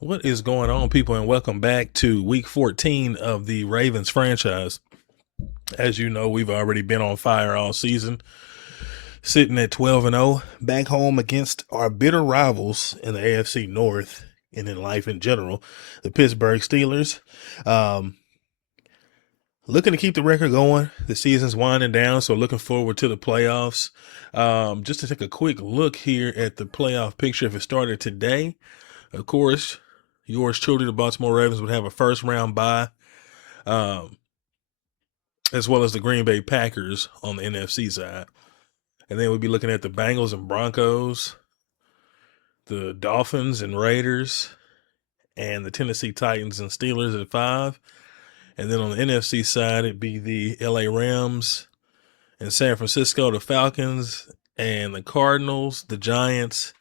What is going on, people, and welcome back to week 14 of the Ravens franchise. As you know, we've already been on fire all season, sitting at 12-0, back home against our bitter rivals in the AFC North and in life in general, the Pittsburgh Steelers. Looking to keep the record going. The season's winding down, so looking forward to the playoffs. Just to take a quick look here at the playoff picture, if it started today, of course, yours truly, the Baltimore Ravens, would have a first-round bye, as well as the Green Bay Packers on the NFC side. And then we'd be looking at the Bengals and Broncos, the Dolphins and Raiders, and the Tennessee Titans and Steelers at 5. And then on the NFC side, it'd be the LA Rams and San Francisco, the Falcons, and the Cardinals, the Giants,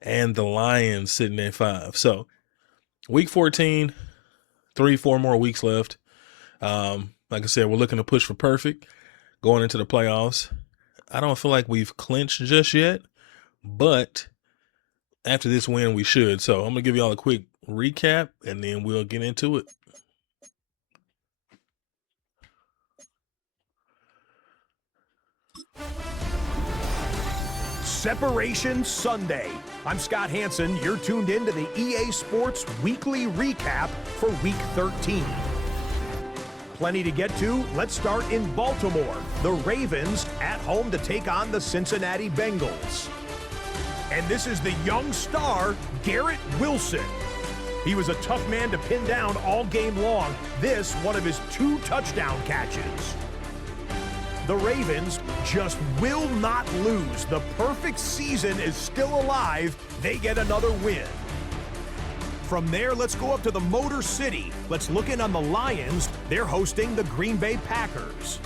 and the Lions sitting at 5. So, week 14, 3-4 more weeks left. Like I said, we're looking to push for perfect going into the playoffs. I don't feel like we've clinched just yet, but after this win, we should. So I'm going to give you all a quick recap, and then we'll get into it. Separation Sunday. I'm Scott Hansen. You're tuned in to the EA Sports Weekly Recap for Week 13. Plenty to get to. Let's start in Baltimore. The Ravens at home to take on the Cincinnati Bengals. And this is the young star, Garrett Wilson. He was a tough man to pin down all game long. This, one of his 2 touchdown catches. The Ravens just will not lose. The perfect season is still alive. They get another win. From there, let's go up to the Motor City. Let's look in on the Lions. They're hosting the Green Bay Packers.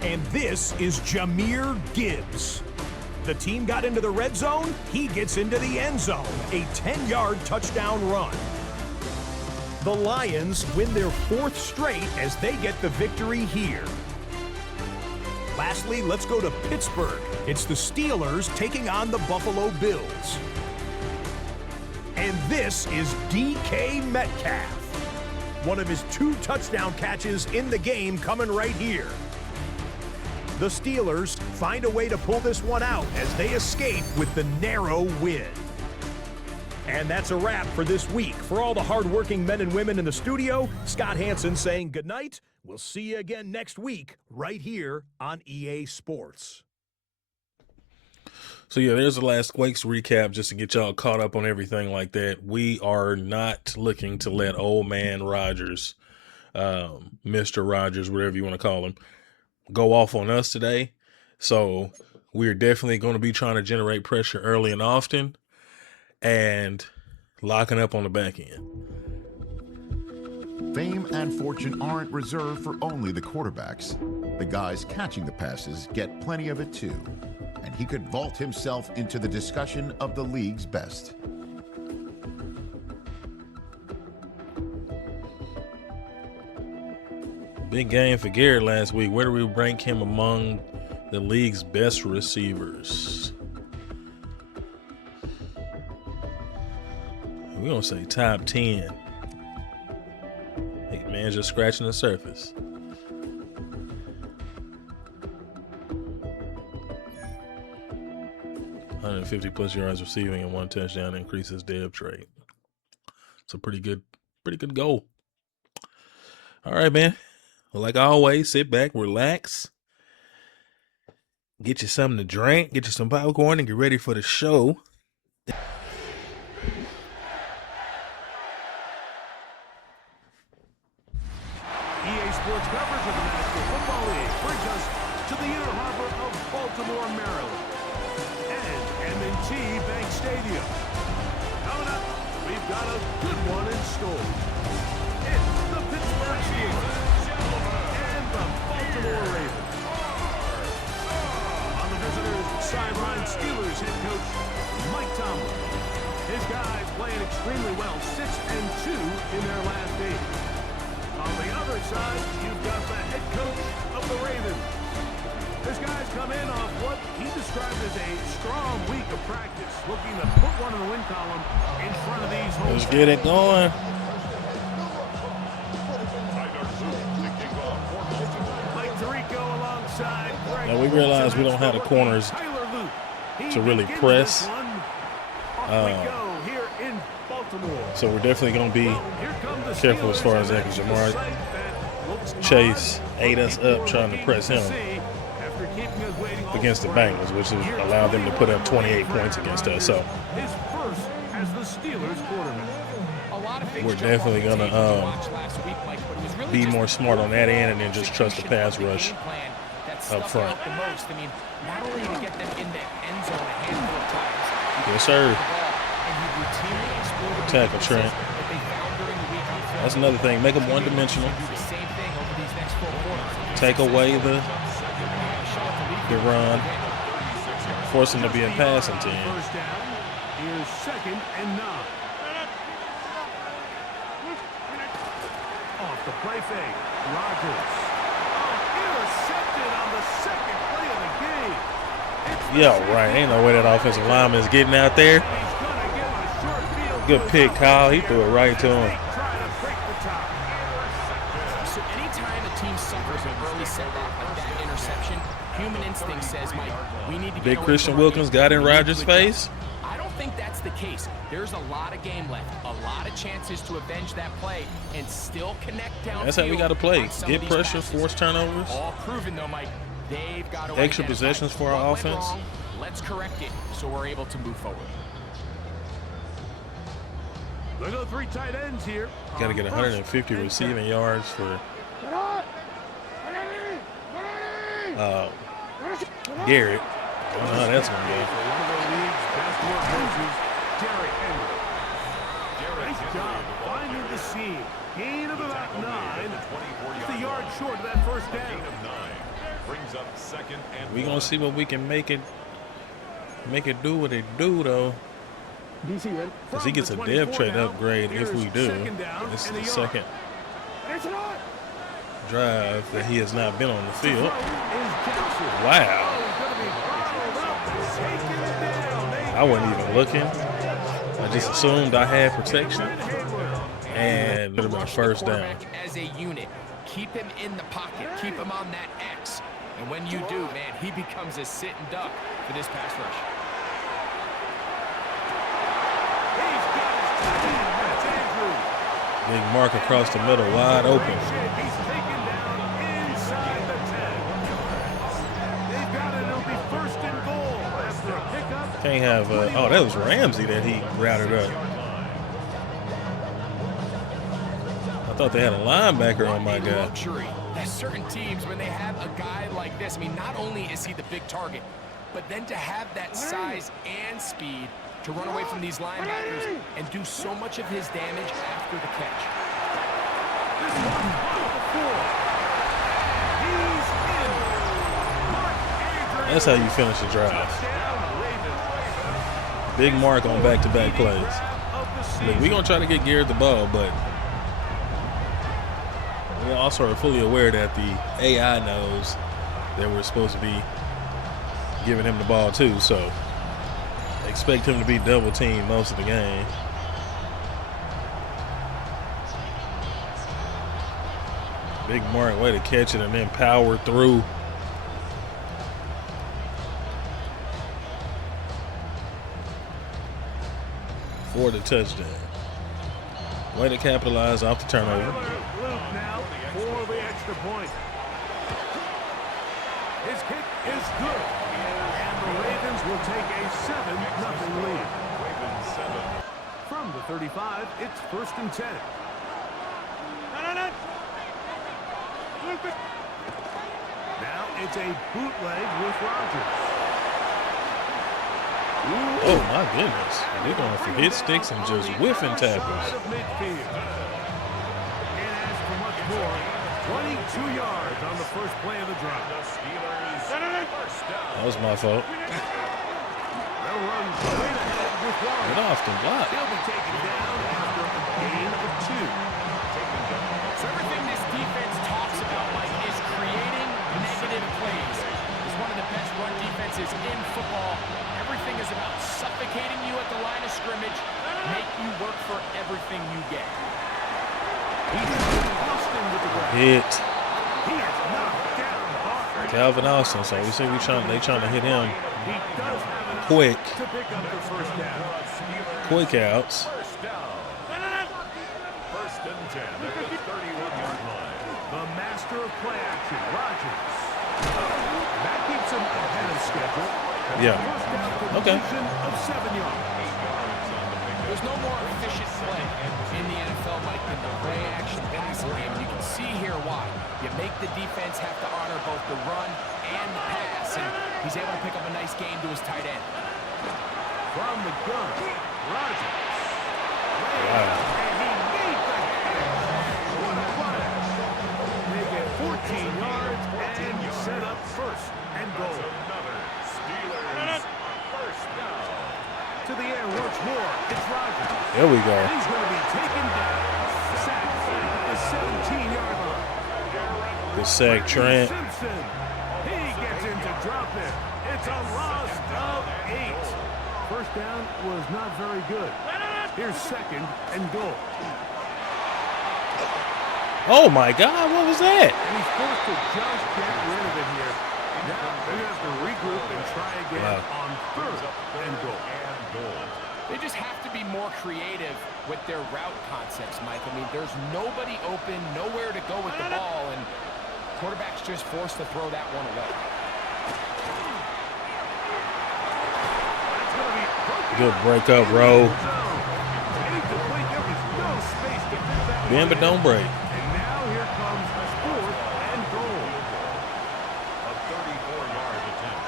And this is Jahmyr Gibbs. The team got into the red zone. He gets into the end zone. A 10-yard touchdown run. The Lions win their 4th straight as they get the victory here. Lastly, let's go to Pittsburgh. It's the Steelers taking on the Buffalo Bills. And this is DK Metcalf. One of his 2 touchdown catches in the game coming right here. The Steelers find a way to pull this one out as they escape with the narrow win. And that's a wrap for this week. For all the hardworking men and women in the studio, Scott Hansen saying goodnight. We'll see you again next week right here on EA Sports. So, yeah, there's the last week's recap just to get y'all caught up on everything like that. We are not looking to let old man Rodgers, Mr. Rodgers, whatever you want to call him, go off on us today. So we're definitely going to be trying to generate pressure early and often and locking up on the back end. Fame and fortune aren't reserved for only the quarterbacks. The guys catching the passes get plenty of it too. And he could vault himself into the discussion of the league's best. Big game for Garrett last week. Where do we rank him among the league's best receivers? We're going to say top 10. Hey, man's just scratching the surface. +150 yards receiving and 1 touchdown increases depth trait. It's a pretty good goal. All right, man. Well, like always, sit back, relax, get you something to drink, get you some popcorn, and get ready for the show. EA Sports coverage of the National Football League brings us to the Inner Harbor of Baltimore, Maryland, and M&T Bank Stadium. Coming up, we've got a good one in store. It's the Pittsburgh Steelers and the Baltimore Ravens. On the visitors' sideline, Steelers head coach Mike Tomlin. His guys playing extremely well, 6-2 in their last 8. On the other side, you've got the head coach of the Ravens. His guys come in off what he described as a strong week of practice, looking to put one in the win column in Let's get it going. Now we realize we don't have the corners to really press. So we're definitely going to be careful as far as that, because Jamar Chase ate us up trying to press him against the Bengals, which has allowed them to put up 28 points against us. So we're definitely going to be more smart on that end and then just trust the pass rush up front. Yes, sir. Tackle Trent. That's another thing. Make them one-dimensional. Take away the run. Force them to be a passing team. Here's 2nd and 9. Off the play fake. Rodgers. Intercepted on the 2nd play of the game. Yeah, right. Ain't no way that offensive lineman is getting out there. Good pick, Kyle. He threw it right to him. So anytime a team suffers an early setback like that interception, human instinct says, Mike, we need to get Big Christian Wilkins got in Rodgers' face. I don't think that's the case. There's a lot of game left, a lot of chances to avenge that play and still connect down. That's how we got to play. Get pressure, force turnovers. All proven though, Mike. They've got to extra possessions for our offense. Let's correct it so we're able to move forward. Look at 3 tight ends here. Got to get 150 receiving yards for Garrett. I don't know how that's going to go. Nice job finding the seam. Gain of about 9. Just a yard short of that first down. Brings up 2nd and We're going to see what we can make it do what it do, though. Because he gets a dev trade upgrade if we do. This is the second drive that he has not been on the field. Wow. I wasn't even looking. I just assumed I had protection. And look at my first down. As a unit, keep him in the pocket. Keep him on that X. And when you do, man, he becomes a sitting duck for this pass rush. Big mark across the middle, wide open. Can't have, oh, that was Ramsey that he routed up. I thought they had a linebacker on my guy. There's certain teams, when they have a guy like this, I mean, not only is he the big target, but then to have that size and speed to run away from these linebackers and do so much of his damage after the catch. That's how you finish the drive. Big mark on back-to-back plays. Look, we're going to try to get Garrett the ball, but we also are fully aware that the AI knows that we're supposed to be giving him the ball too, so expect him to be double-teamed most of the game. Big mark, way to catch it and then power through. For the touchdown. Way to capitalize off the turnover. Now for the extra point. His kick is good. And the Ravens will take a 7-0 lead. From the 35, it's 1st and 10. Now it's a bootleg with Rodgers. Oh my goodness. They're going for hit sticks and just whiffing tackles. And as for much more, 22 yards on the first play of the drive. That was my fault. They'll run straight ahead with Warren. Get off the block. They'll be taken down after a gain of 2. So everything this defense talks about, Mike, is creating negative plays. It's one of the best run defenses in football. Everything is about suffocating you at the line of scrimmage, make you work for for everything you get. Hit. Calvin Austin. So we see they trying to hit him quick. Quick outs. First and 10 at the 31-yard line. The master of play action, Rodgers. That keeps him ahead of schedule. Yeah. Okay. Of 7 yards. There's no more efficient play in the NFL, Mike, than the play action passing game. You can see here why. You make the defense have to honor both the run and the pass, and he's able to pick up a nice gain to his tight end. From the gun, Rodgers. Wow. And he made the catch on the flash. They get 14 yards and set up first and goal. Another Steelers first down. To the air once more, it's Rodgers. There we go. He's going to be taken down. Sacked at the 17-yard line. Good sack, Trent. Simpson. He gets in to drop it. It's a loss of 8. First down was not very good. Here's second and goal. Oh my God, what was that? And he's forced to just get rid of it here. Now they're going to have to regroup and try again on third and goal. They just have to be more creative with their route concepts, Mike. I mean, there's nobody open, nowhere to go with the ball, and quarterback's just forced to throw that one away. Good breakup roll. Bend but don't break. And now here comes fourth and goal. A 34-yard attempt.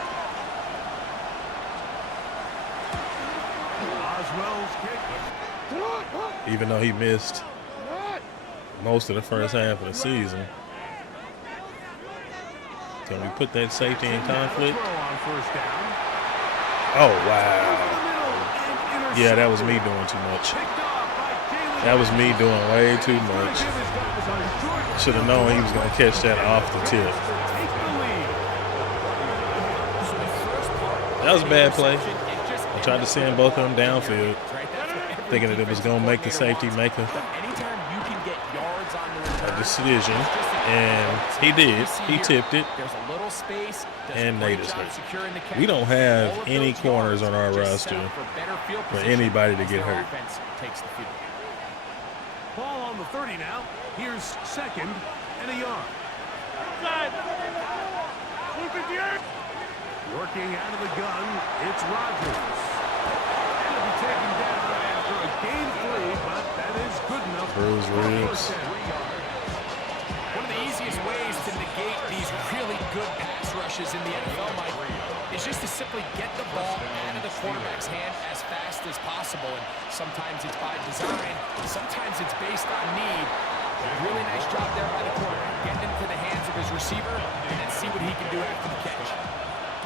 Oswell's kick. Even though he missed most of the first half of the season. Can we put that safety in conflict? Throw on first down. Oh, wow. Yeah, that was me doing too much. That was me doing way too much. Should have known he was going to catch that off the tip. That was a bad play. I tried to send both of them downfield, thinking that it was going to make the safety make a decision, and he did. He tipped it, and they just hurt. We don't have any corners on our roster for anybody to get hurt. Ball on the 30 now. Here's second and a yard. Working out of the gun, it's Rodgers. And it'll be taken down after a game 3, but that is good enough. Bruce Reeves. One of the easiest ways to negate these really good pass rushes in the NFL, Mike, is just to simply get the ball out of the quarterback's hand as fast as possible. And sometimes it's by design, sometimes it's based on need. Really nice job there by the quarterback, getting into the hands of his receiver and then see what he can do after the catch.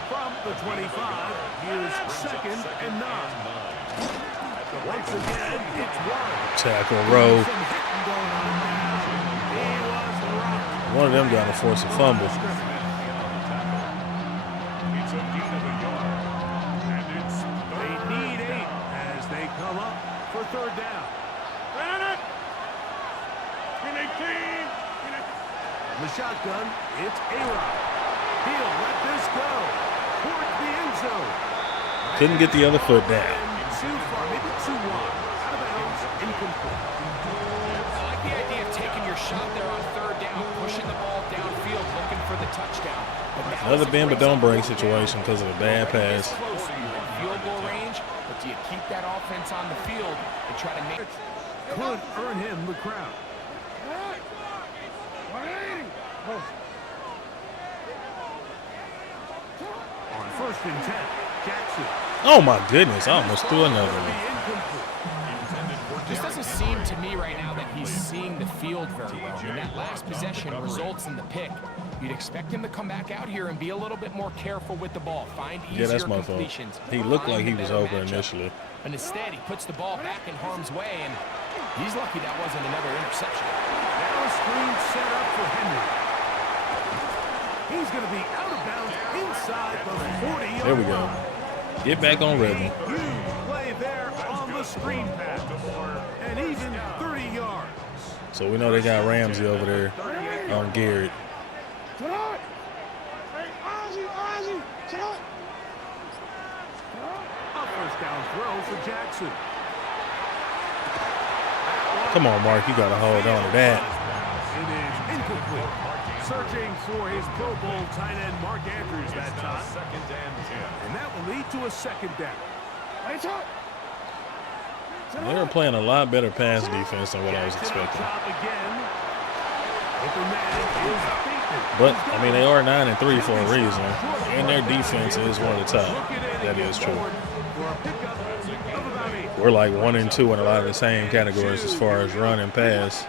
From the 25, here's second and 9. Once again, it's one. Tackle row. Some hitting going on now. He was rocked. One of them got to force a fumble. It's a gain of a yard. And it's They need 8 as they come up for third down. The shotgun, it's A-Rod. He'll let this go towards the end zone. Couldn't get the other foot down. Too far, maybe too wide. Out of bounds, incomplete. I like the idea of taking your shot there on third down, pushing the ball downfield, looking for the touchdown. Another bend but don't break situation because of a bad pass. Closer, you're in field goal range, but do you keep that offense on the field and try to make it? Could earn him the crowd. On first and 10, Jackson. Oh my goodness, I almost threw another one. This doesn't seem to me right now that he's seeing the field very well. And that last possession results in the pick. You'd expect him to come back out here and be a little bit more careful with the ball. Find easier Yeah, that's my fault. completions. He looked like he Find a was better open matchup. initially. And instead, he puts the ball back in harm's way, and he's lucky that wasn't another interception. Now a screen set up for Henry. He's going to be out of bounds inside the 40-yard There we go. Get back on rhythm. Play there on the a screen pass. And even 30 yards. So we know they got Ramsey over there on Garrett. A first down throw for Jackson. Come on, Mark. You got to hold on to that. It is incomplete. Searching for his Pro Bowl tight end Mark Andrews that time. And that will lead to a second down. They were playing a lot better pass defense than what I was expecting. But, I mean, they are 9-3 for a reason. And their defense is one of the top. That is true. We're like 1-2 in a lot of the same categories as far as run and pass.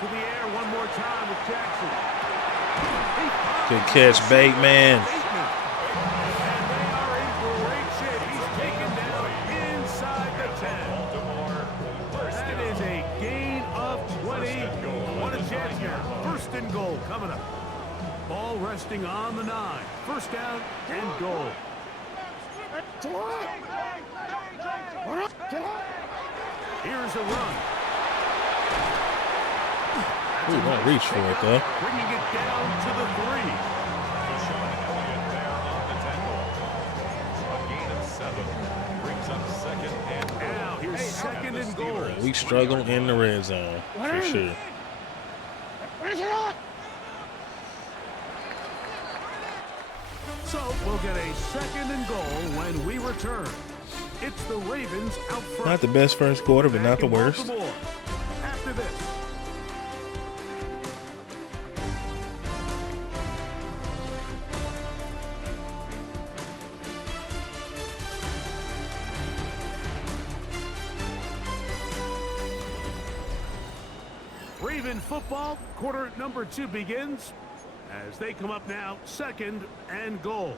To the air one more time with Jackson. Good catch, Bateman. And they are in great shape. He's taken down inside the 10. That is a gain of 20. What a chance here. First and goal coming up. Ball resting on the 9. First down and goal. Here's a run. Ooh, don't reach for it, though. Bringing it down to the 3. Now here's second and goal. We struggle in the red zone, for sure. So we'll get a second and goal when we return. It's the Ravens out front. Not the best first quarter, but not the Back in worst. Baltimore. After this. Raven football, quarter number 2 begins as they come up now, second and goal.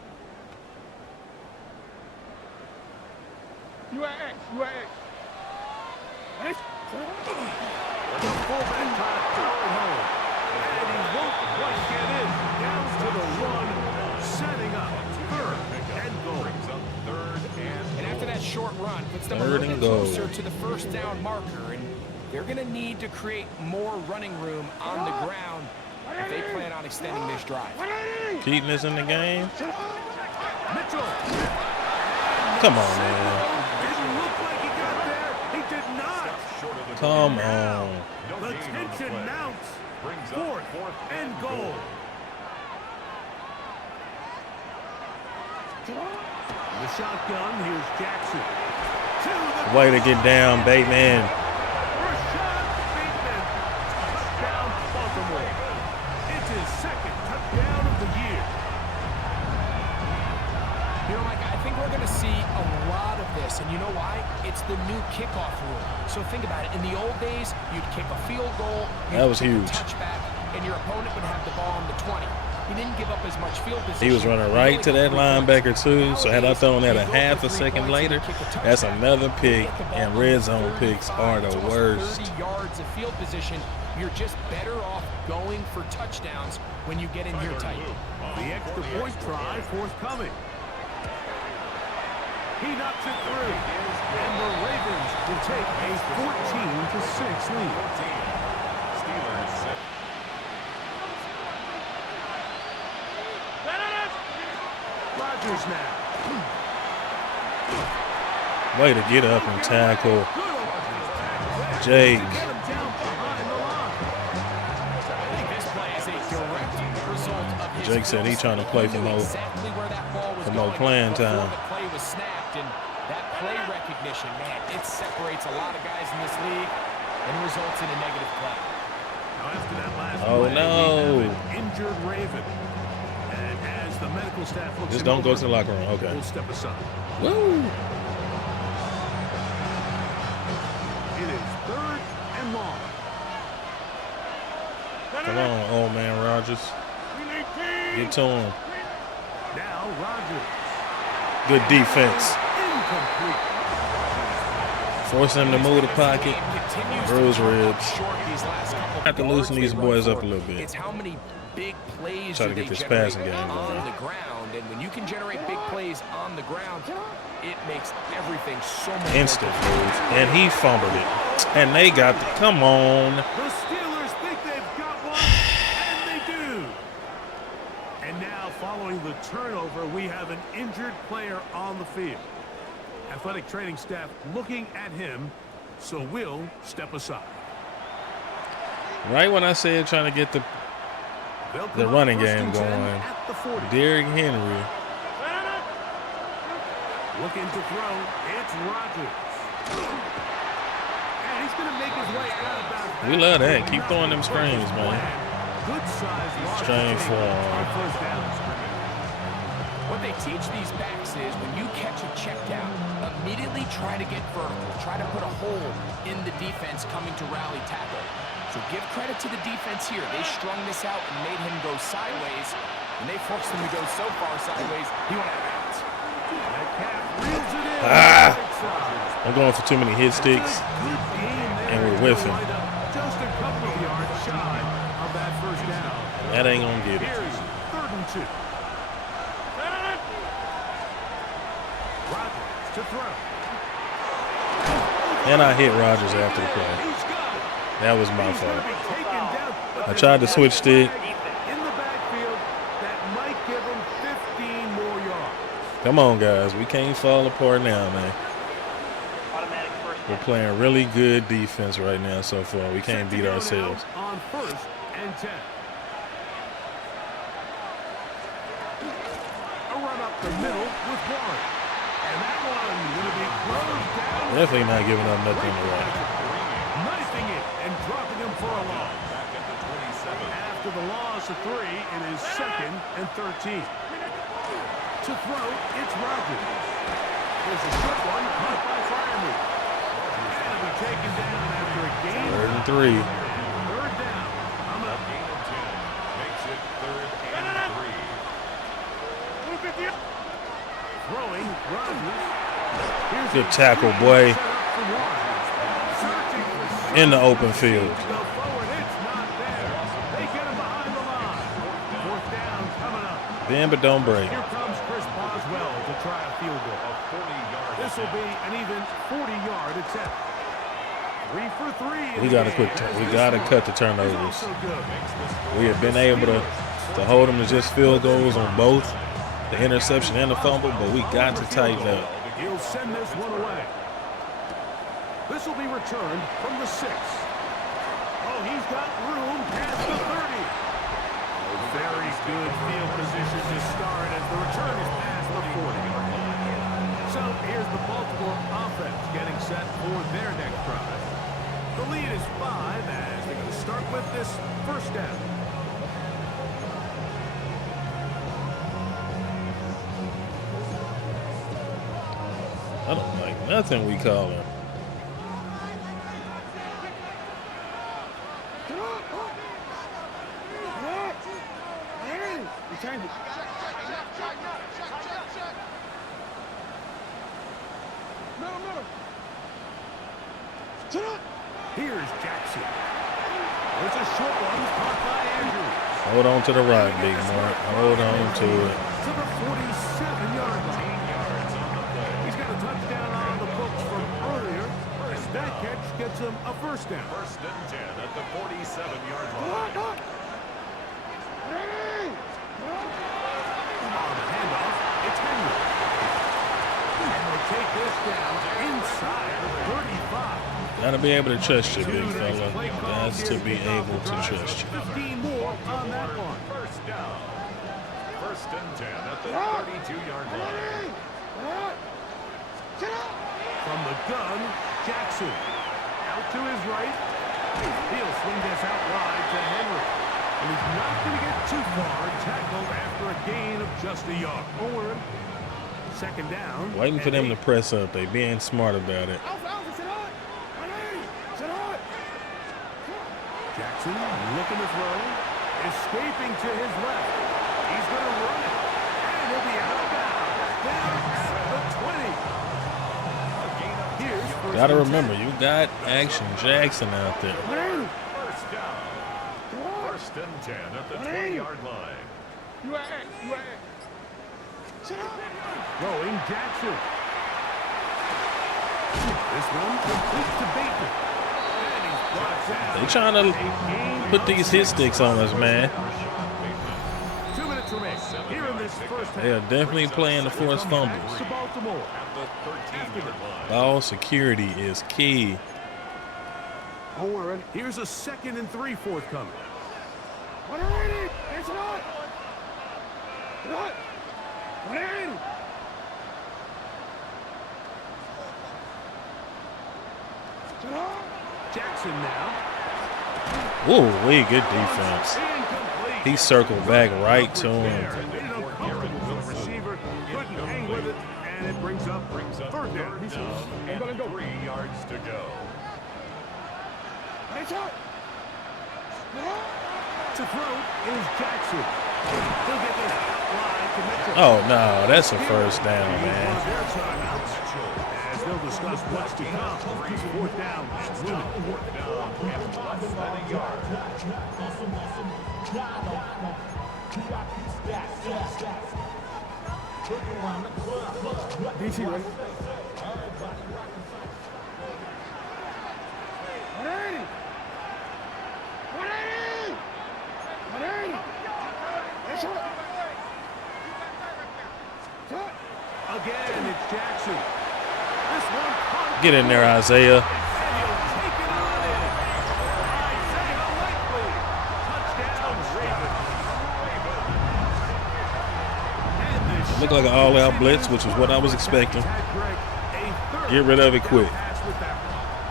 UAX. The fullback trying to power it home. And he won't quite get in. Down to the 1, setting up third and goal. And after that short run, puts them a Third little and bit goal. closer to the first down marker. And they're going to need to create more running room on the ground if they plan on extending this drive. Keaton is in the game. Mitchell. Come on, man. Didn't look like he got there. He did not. Come on. The tension mounts. Fourth and goal. The shotgun, here's Jackson. To the Way to get down, Bateman. Rashad Bateman. Touchdown, Baltimore. It's his second touchdown of the year. You know, Mike, I think we're going to see a lot of this, and you know why? It's the new kickoff rule. So think about it. In the old days, you'd kick a field goal, That was kick a huge. touchback, and your opponent would have the ball on the 20. He didn't give up as much field position. He was running right to that linebacker, too. So had I thrown that a half a second later, that's another pick. And red zone picks are the worst. 30 yards of field position. You're just better off going for touchdowns when you get in here tight. The extra point try forthcoming. He knocks it through. And the Ravens will take a 14-6 lead. Rodgers now. Way to get up and tackle. Jake. Jake said he's trying to play for more playing time. The play was snapped, and that play recognition, man, it separates a lot of guys in this league and results in a negative play. Now after that last Oh, play, no. we have an injured Raven. And as the medical staff looks Just him don't go over, to the locker room. Okay. we'll step aside. Woo! It is third and long. Come on, old man Rodgers. Get to him. Now Rodgers. Good defense. Incomplete. Forcing him to move the pocket. Bruise ribs. Have to loosen these boys up a little bit. It's how many big plays Try to get this passing game on going. the ground, and when you can generate big plays on the ground, it makes everything so much Instant more move. And he fumbled it. And they got the, come on. The Steelers think they've got one, and they do. And now, following the turnover, we have an injured player on the field. Athletic training staff looking at him, so we'll step aside. Right when I said trying to get the running game going, Derrick Henry. Looking to throw, it's Rodgers. And he's going to make his way out of bounds. We love that. Keep throwing them screens, man. Good size loss. Strange form. What they teach these backs is when you catch a check down, immediately try to get vertical. Try to put a hole in the defense coming to rally tackle. So give credit to the defense here. They strung this out and made him go sideways. And they forced him to go so far sideways, he went out of bounds. I'm going for too many hit sticks. And we're whiffing. Just a couple of yards shy of that first down. That ain't going to get it. Here's 3rd and 2. Rodgers to throw. And I hit Rodgers after the play. That was my fault. I tried to switch stick. In the backfield, that might give him 15 more yards. Come on, guys. We can't fall apart now, man. We're playing really good defense right now so far. We can't beat ourselves. On 1st and 10. A run up the middle with Warren. And that one going to be closed down. Definitely not giving up nothing to right. Knifing it and dropping him for a loss. After the loss of 3, it is 2nd and 13. To throw, it's Rodgers. There's a short one caught by Freiermuth. He's going to be taken down after a gain. 3rd and 3. 3rd down. I'm up. Makes it 3rd and 3. Throwing, Rodgers. Here's Good tackle, boy. set up for Warren. Searching for In the open field. Go forward, it's not there. They get him behind the line. 4th down coming up. Bend but don't break. Here comes Chris Boswell to try a field goal. This will be an even 40-yard attempt. 3 for 3. We got to quit. We got to cut the turnovers. So good. We have been able to hold them to just field goals on both the interception and the fumble, but we got to tighten up. He'll send this one away. This will be returned from the 6. Oh, he's got room past the 30. Very good field position to start as the return is past the 40. So here's the Baltimore offense getting set for their next drive. The lead is 5 as they're going to start with this 1st down. I don't like nothing we call him. Here's Jackson. It's a short one caught by Andrews. Hold on to the rock, Big Mark. Hold on to it. To the 47-yard line. He's got a touchdown on the books from earlier. And that catch gets him a 1st down. 1st and 10 at the 47-yard line. On the handoff, it's Henry. And they take this down inside the 35. Gotta be able to trust you, big fella. That's to be able to trust you. 15 more on that one. 1st down. 1st and 10 at the 32-yard line. From the gun, Jackson. Out to his right. He'll swing this out wide to Henry. And he's not going to get too far. Tackled after a gain of just a yard. Forward. 2nd down. Waiting for them to press up. They being smart about it. Jackson looking to throw. Escaping to his left. He's going to run it. And he'll be out of bounds. Down at the 20. Here's 1st Gotta remember, you got Action Jackson out there. First down. First and 10 at the 20-yard line. Throwing Jackson. This one complete to Bateman. And he's brought down. They trying to put these hit sticks on us, man. 2 minutes remain here in this first half. They are definitely playing the forced fumbles. To Baltimore. At the 13-yard line. Ball security is key. Here's a 2nd and 3 forthcoming. Jackson now. Ooh, way good defense. Incomplete. He circled back right to him. Made it uncomfortable for the receiver. Couldn't hang with it, and it brings up third down. And 3 yards to go. To throw is Jackson. He'll get this line to Metro. Oh, no, that's a first down, man. Their timeouts as they'll discuss what's to come. Fourth down. Fourth down and less than a yard. DC ready? Again, it's Jackson. This one punt. Get in there, Isaiah. And he'll take it on in. Isaiah Likely. Touchdown, Ravens. And this Looked like an all-out blitz, which was what I was expecting. Get rid of it quick.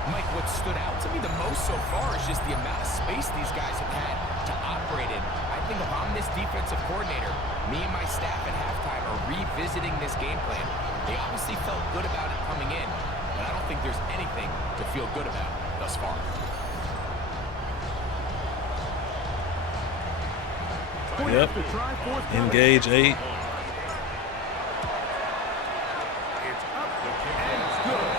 Mike, what stood out to me the most so far is just the amount of space these guys have had to operate in. I think if I'm this defensive coordinator, me and my staff at halftime are revisiting this game plan. They obviously felt good about it coming in, but I don't think there's anything to feel good about thus far. Yep. Engage 8. It's up and it's good.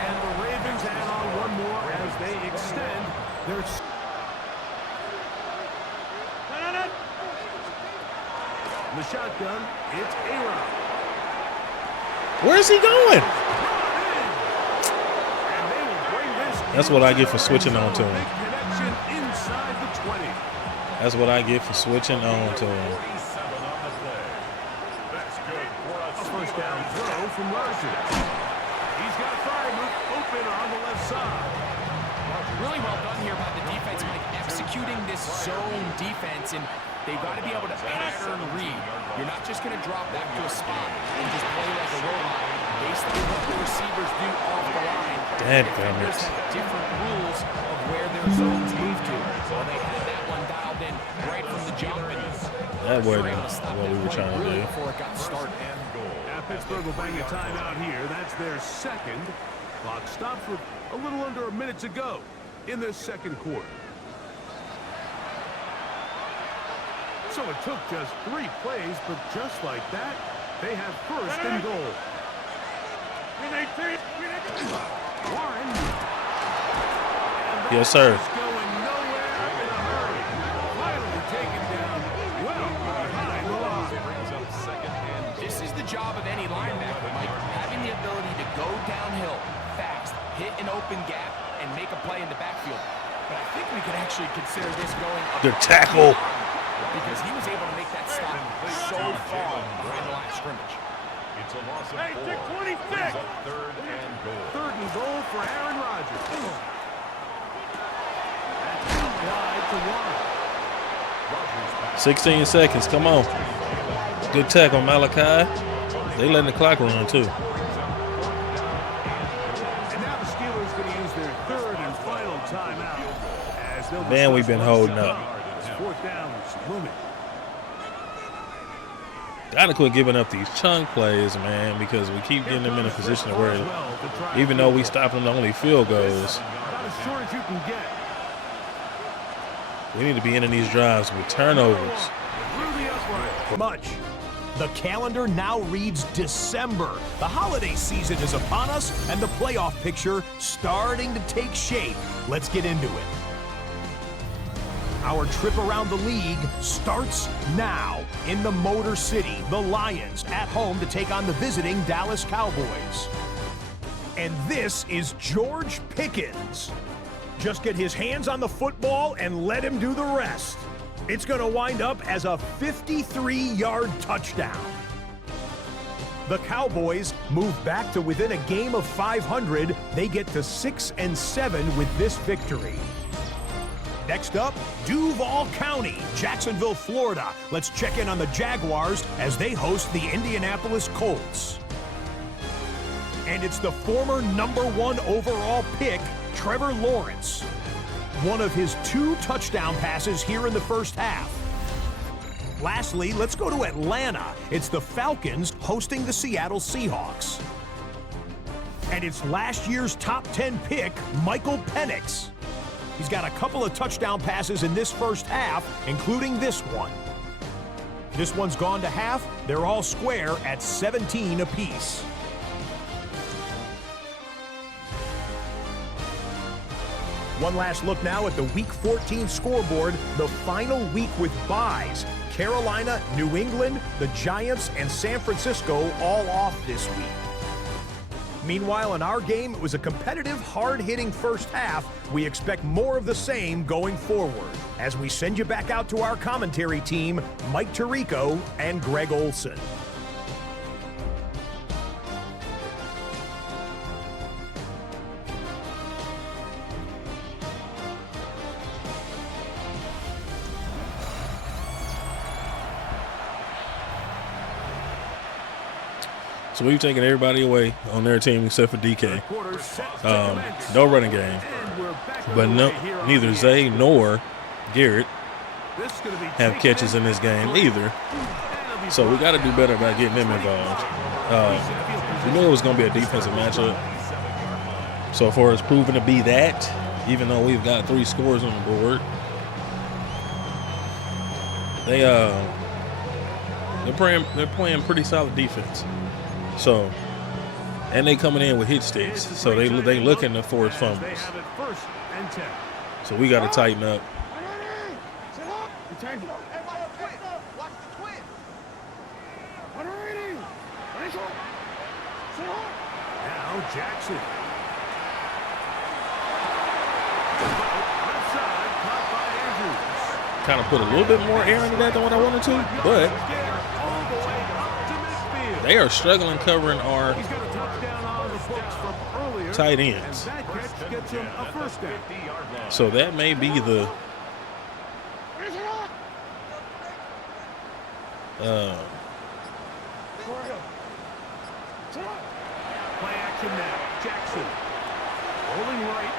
And the Ravens add on one more as they extend their. In the shotgun, it's A-Rod. Where's he going? And they will bring this. That's what I get for switching on to him. Big connection inside the 20. That's what I get for switching on to him. 47 on the play. That's good for A us. first down throw from Rogers. He's got Frymuth open on the left side. Really well done here by the defense, Mike, executing this zone defense, and they've got to be able to pattern read. You're not just going to drop back to a spot and just play like a robot based on what the receivers do off the line. Dadgummit. Defenders have different rules of where their zones move to. Well, they had that one dialed in right from the jump, and That wasn't what we were trying to do. before it got started. Now Pittsburgh will bang a timeout here. That's their second. Clock stops with a little under a minute to go in this second quarter. So it took just 3 plays, but just like that, they have first and goal. Warren. Yes, sir. It's going nowhere in a hurry. Finally taken down well behind the line. Brings up second and This is the job of any linebacker, Mike, having the ability to go downhill fast, hit an open gap, and make a play in the backfield. But I think we could actually consider this going up Good tackle. because he was able to make that stop so far behind the line of scrimmage. it's a loss of 4. Hey, Dick, 26. Brings up third and goal. Third and goal for Aaron Rodgers. That's out wide to Warren. 16 seconds. Come on. Good tackle, Malachi. They letting the clock run, too. And now the Steelers going to use their third and final timeout. As they'll Man, we've been discuss holding what's up. to come. Fourth down is looming. Gotta quit giving up these chunk plays, man, because we keep getting them in a position where, even though we stop them to only field goals, About as short as you can get. we need to be ending these drives with turnovers. Through the upright. Much. The calendar now reads December. The holiday season is upon us, and the playoff picture starting to take shape. Let's get into it. Our trip around the league starts now. In the Motor City, the Lions at home to take on the visiting Dallas Cowboys. And this is George Pickens. Just get his hands on the football and let him do the rest. It's going to wind up as a 53-yard touchdown. The Cowboys move back to within a game of 500. They get to 6-7 with this victory. Next up, Duval County, Jacksonville, Florida. Let's check in on the Jaguars as they host the Indianapolis Colts. And it's the former #1 overall pick, Trevor Lawrence. One of his 2 touchdown passes here in the first half. Lastly, let's go to Atlanta. It's the Falcons hosting the Seattle Seahawks. And it's last year's top 10 pick, Michael Penix. He's got a couple of touchdown passes in this first half, including this one. This one's gone to half. They're all square at 17 apiece. One last look now at the Week 14 scoreboard, the final week with byes. Carolina, New England, the Giants, and San Francisco all off this week. Meanwhile, in our game, it was a competitive, hard-hitting first half. We expect more of the same going forward. As we send you back out to our commentary team, Mike Tirico and Greg Olson. So we've taken everybody away on their team except for DK. No running game. But neither Zay nor Garrett have catches in this game either. So we got to do better about getting them involved. We knew it was going to be a defensive matchup. So far it's proven to be that, even though we've got 3 scores on the board. They're playing pretty solid defense. So, and they coming in with hit sticks, so they looking to force fumbles. So we got to tighten up. Now Jackson. Kind of put a little bit more air into that than what I wanted to, but they are struggling covering our tight ends. So that may be the Play action now. Jackson. Rolling right.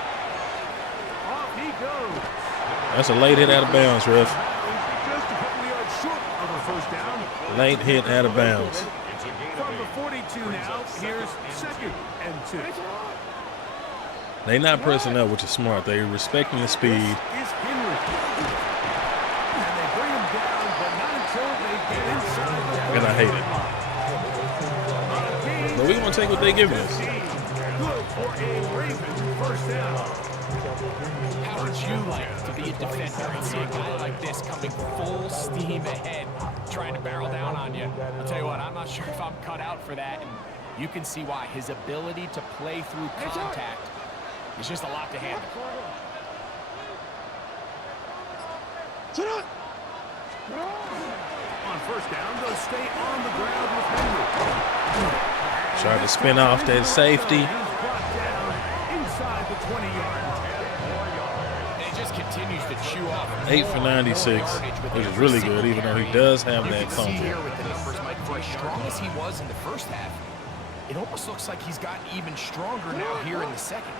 Off he goes. That's a late hit out of bounds, ref. Just a couple yards short of a first down. Late hit out of bounds. From the 42 now, here's 2nd and 2. They not pressing up, which is smart. They're respecting the speed. Is Henry. And they bring him down, but not until they get inside the And I hate it. But we're going to take what they're giving us. Good for a Ravens first down. How would you like to be a defender and see a guy like this coming full steam ahead, trying to barrel down on you? I'll tell you what, I'm not sure if I'm cut out for that, and you can see why. His ability to play through contact is just a lot to handle. On first down, they'll stay on the ground with Henry. Tried to spin off that safety. Inside the 20-yard. And he just continues to chew off. 8 for 96, which is really good, even though he does have You that can see here contact. with the numbers, Mike, for as strong as he was in the first half, it almost looks like he's gotten even stronger now here in the second.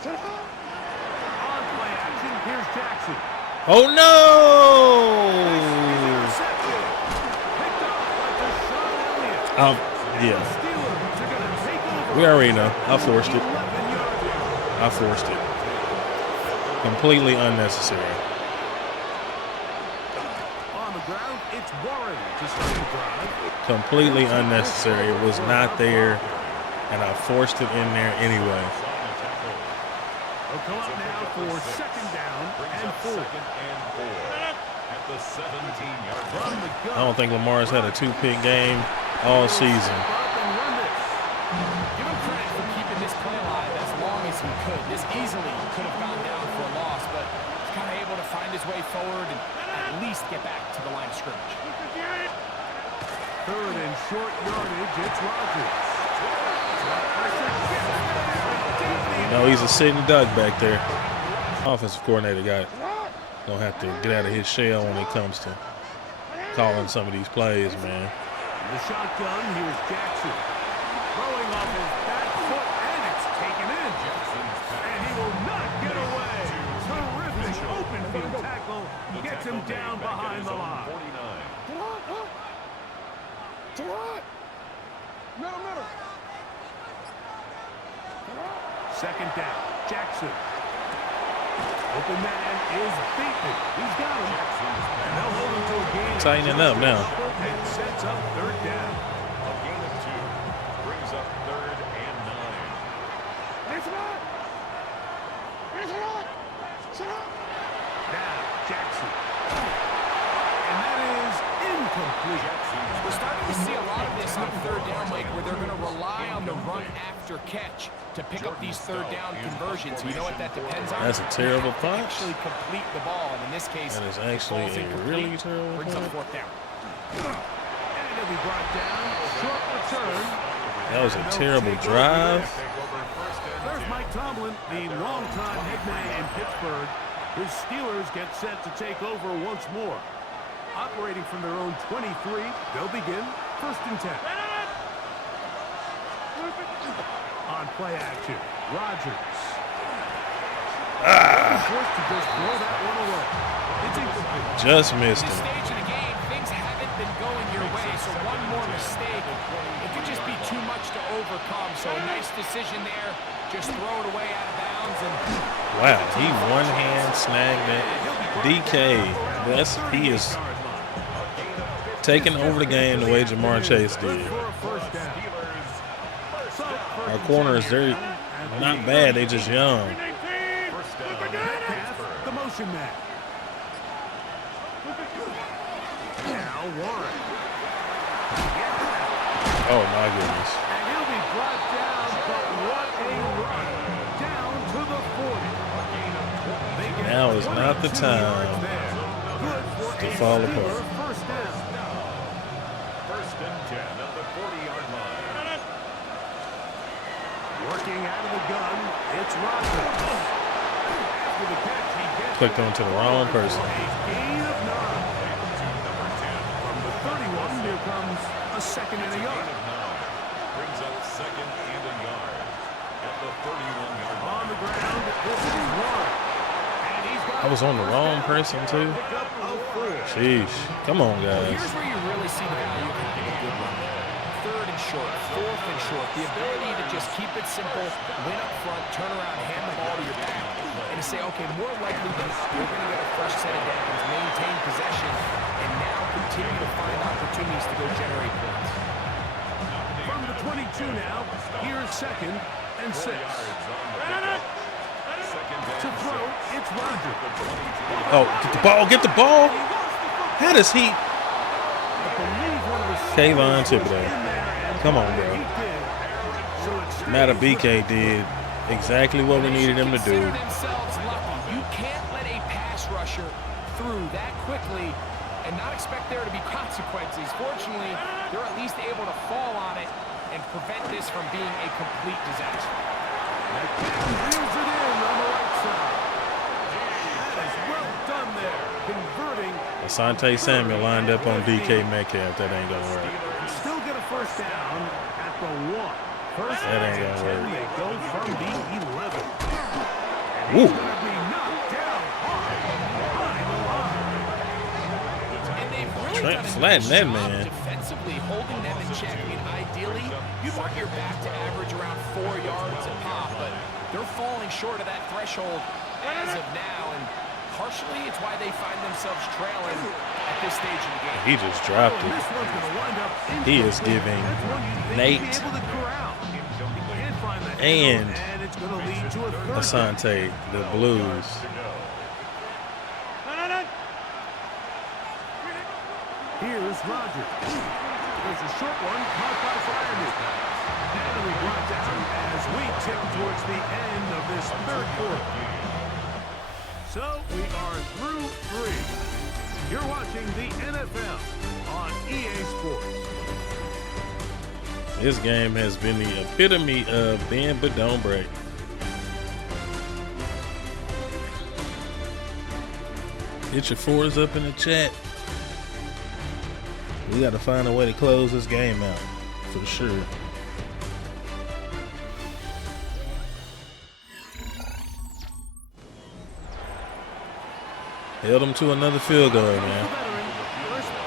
On play action, here's Jackson. Oh no! Intercepted. Picked off by Deshaun Elliott. Yeah, Steelers are going to take over. we already know. I forced it. 11-yard. I forced it. Completely unnecessary. On the ground, it's Warren to start the drive. Completely unnecessary. It was not there, and I forced it in there anyway. They'll come up now for second down and 4. At the 17-yard From the gun. I don't think Lamar's had a 2-pick game all season. Give him credit for keeping this play alive as long as he could. This easily could have gone down for a loss, but he's kind of able to find his way forward and at least get back to the line of scrimmage. Third and short yardage, it's Rodgers. No, he's a sitting duck back there. Offensive coordinator gonna have to get out of his shell when it comes to calling some of these plays, man. The shotgun, here's Jackson. Throwing off his back foot, and it's taken in. And he will not get away. Terrific open field tackle. Gets him down behind the line. Second down, Jackson. Open man is beaten. He's got him. And they'll hold him to a gain. Tightening up now. And sets up third down. A gain of 2 brings up 3rd and 9. Now, Jackson. And that is incomplete. We're starting to see a lot of this on third down, Mike, where they're going to rely on the run after catch to pick up these third down conversions. You know what that depends on? That's a terrible punch. Actually complete the ball, and in this case, That is actually a really terrible brings up punch. fourth down. And he'll be brought down. Short return. That was a terrible drive. There's Mike Tomlin, the longtime head man in Pittsburgh. His Steelers get set to take over once more. Operating from their own 23, they'll begin 1st and 10. On play action, Rodgers. Forced to just throw that one away. It's incomplete. Just missed This him. stage of the game, things haven't been going your way, so one more mistake, it could just be too much to overcome. So a nice decision there, just throw it away out of bounds. And Wow, he one-hand snagged that. DK, he is taking over the game the way Jamar Chase did. Our corners, they're not bad, they just young. The motion man. Now Warren. Oh my goodness. And he'll be brought down, but what a run. Down to the 40. Now is not the time to fall apart. First down. 1st and 10 at the 40-yard line. Working out of the gun, it's Rodgers. After the catch, he gets Clicked onto the wrong person. a gain of 9. From the 31, here comes a second and a yard. Brings up 2nd and a yard at the 31-yard line. On the ground, this is Warren. And he's got I was on the wrong person too. pick up of 4. Sheesh. Come on, Well, guys. here's where you really see the value of having a good run. Third and short, fourth and short. The ability to just keep it simple, win up front, turn around, hand the ball to your back, and to say, okay, more likely than not, we're going to get a fresh set of downs, maintain possession, and now continue to find opportunities to go generate points. From the 22 now, here's 2nd and 6. To throw, it's Rodgers. Oh, get the ball, get the ball. How does he? Kayvon Thibodeau. Come on, bro. Matta BK did exactly what we needed him to do. Consider themselves lucky. You can't let a pass rusher through that quickly and not expect there to be consequences. Fortunately, they're at least able to fall on it and prevent this from being a complete disaster. Reels it in on the right side. That is well done there. Converting. Asante Samuel lined up on DK Metcalf. That ain't gonna work. Still get a first down at the 1. First That ain't and gonna 10, work. they go from the 11. Woo. He's going to be knocked down hard behind the line. And they've really Trent done a flattened good that job man. defensively holding them in check. I mean, ideally, you'd want your back to average around 4 yards a pop, but they're falling short of that threshold as of now, and partially it's why they find themselves trailing at this stage of the game. He just dropped This it. one's gonna wind up He is incomplete. giving That's one you'd think Nate he'd be able to corral. He can't find the and handle, and it's gonna lead to a third down. Asante the Blues. Here's Rodgers. There's a short one caught by Fryermuth. And we brought down as we tip towards the end of this third quarter. So we are through 3. You're watching the NFL on EA Sports. This game has been the epitome of bend but don't break. Get your fours up in the chat. We got to find a way to close this game out for sure. Held them to another field goal, man.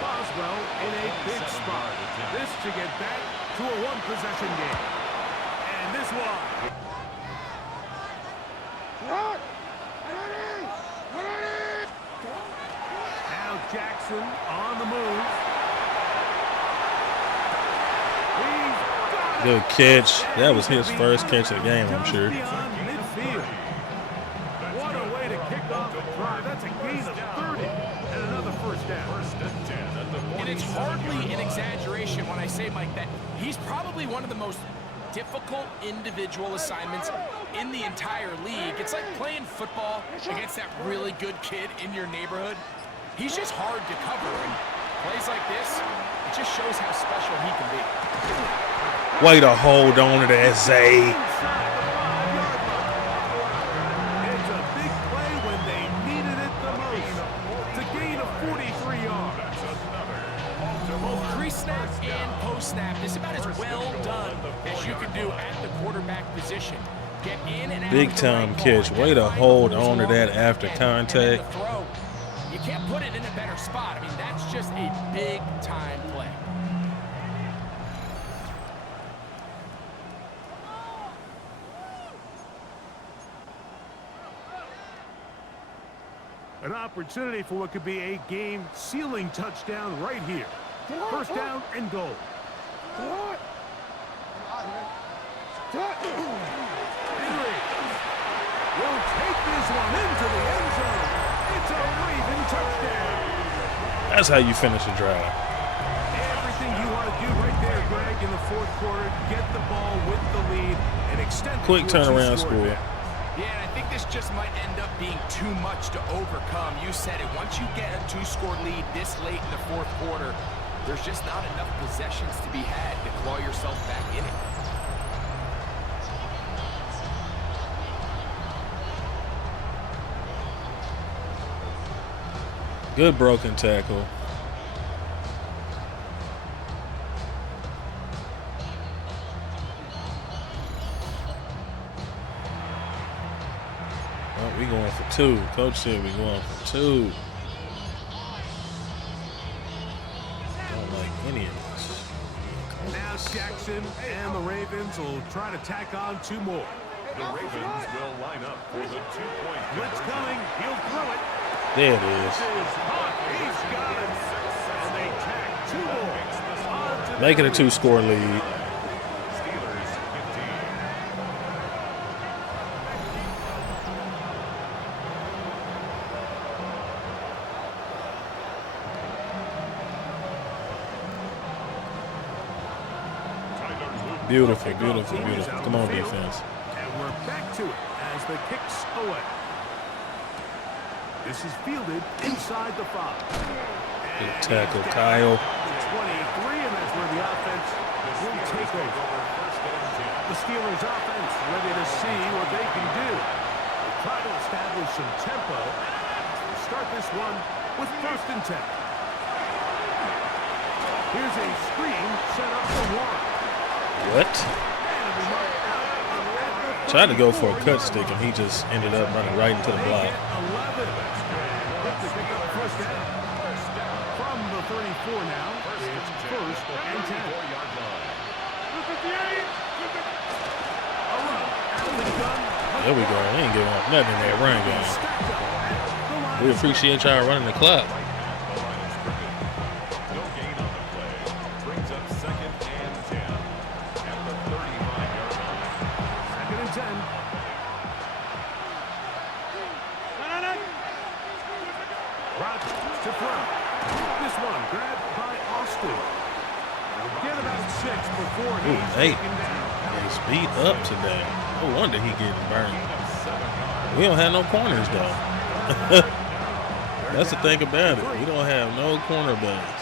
Boswell in a big spot. This to get back to a one-possession game. And this one. Now Jackson on the move. Good catch. That was his first catch of the game, I'm sure. What a way to kick off the drive. That's a gain of 30 and another first down. And it's hardly an exaggeration when I say, Mike, that he's probably one of the most difficult individual assignments in the entire league. It's like playing football against that really good kid in your neighborhood. He's just hard to cover, and plays like this, it just shows how special he can be. Way to hold on to that, Zay. It's a big play when they needed it the most. It's a gain of 43 yards. Both pre-snap and post-snap is about as well done as you can do at the quarterback position. Get in and out Big of the time right catch. ball, Way to identify hold who's on to along that the after end, and then contact. the throw. You can't put it in a better spot. I mean, that's just a big time play. An opportunity for what could be a game-sealing touchdown right here. First down and goal. Henry will take this one into the end zone. It's a Raven touchdown. That's how you finish a drive. Everything you want to do right there, Greg, in the fourth quarter. Get the ball with the lead and extend it Quick to a turnaround two-score score. advantage. Yeah, and I think this just might end up being too much to overcome. You said it. Once you get a 2-score lead this late in the fourth quarter, there's just not enough possessions to be had to claw yourself back in it. Good broken tackle. Oh, we going for 2. Coach said we going for 2. Don't like any of this. Now Jackson and the Ravens will try to tack on 2 more. The Ravens will line up for the 2-point Blitz conversion. coming. He'll throw it. There it This is. is hot. He's got it. And they tack 2 more. On to the Make it a 2-score lead. Steelers 15. Beautiful, beautiful, beautiful. Come on, defense. And we're back to it as the kick's away. This is fielded inside the 5. Good tackle, Kyle. The 23, and that's where the offense will take over. The Steelers offense ready to see what they can do. They try to establish some tempo. They start this one with 1st and 10. Here's a screen set up for 1. What? Tried to go for a cut stick, and he just ended up running right into the block. 11. To pick up first down. From the 34 now, it's 1st and 10. There we go. He ain't giving up nothing in that run game. We appreciate y'all running the clock. Hey, he's beat up today. No wonder he getting burned. We don't have no corners though. That's the thing about it. We don't have no cornerbacks.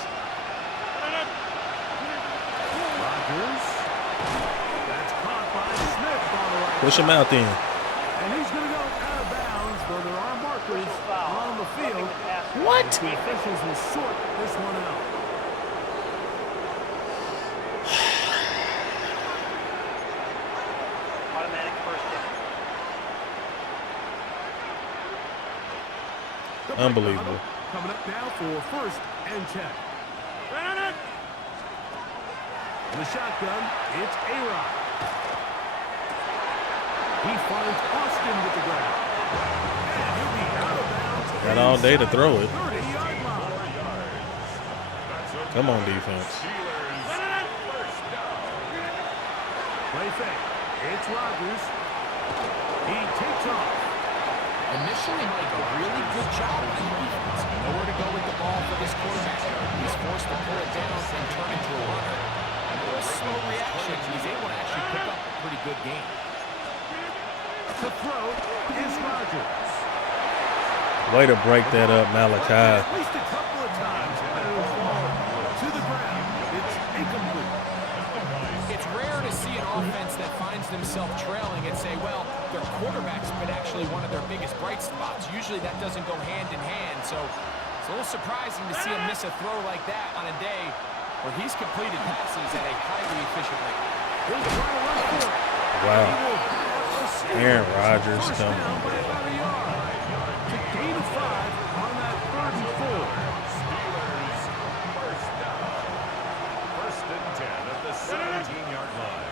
Push him out then. And he's going to go out of bounds, though there are markers on the field. What? The officials will sort this one out. Automatic first down. Unbelievable. Coming up now for first and 10. In the shotgun, it's A-Rod. He finds Austin with the grab. And he'll be out of bounds. Got all day to throw it. 30-yard line. Come on, defense. Play fake. It's Rodgers. He takes off. Initially, Mike, a really good job on the defense. Nowhere to go with the ball for this quarterback. He's forced to pull it down and turn into a runner. A little slow reaction. He's able to actually pick up a pretty good game. The throw is Rodgers. Way to break that up, Malachi. At least a couple of times. And it'll fall to the ground. It's incomplete. It's rare to see an offense that finds themselves trailing and say, well, their quarterback's been actually one of their biggest bright spots. Usually that doesn't go hand in hand. So it's a little surprising to see him miss a throw like that on a day where he's completed passes at a highly efficient rate. He'll try to run for it. Wow. Aaron Rodgers coming. Down by about a yard. To gain of 5 on that 3rd and 4. Steelers first down. First and 10 at the 17-yard line.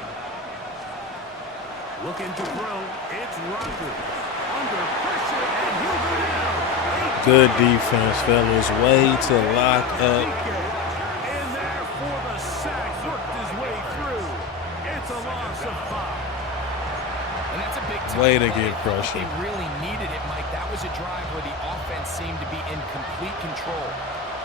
Looking to throw. It's Rodgers. Under pressure, and he'll go down. Good defense, fellas. Way to lock up. In there for the sack. Worked his way through. It's a loss of 5. And that's a big time Way to play. get pressure. They really needed it, Mike. That was a drive where the offense seemed to be in complete control.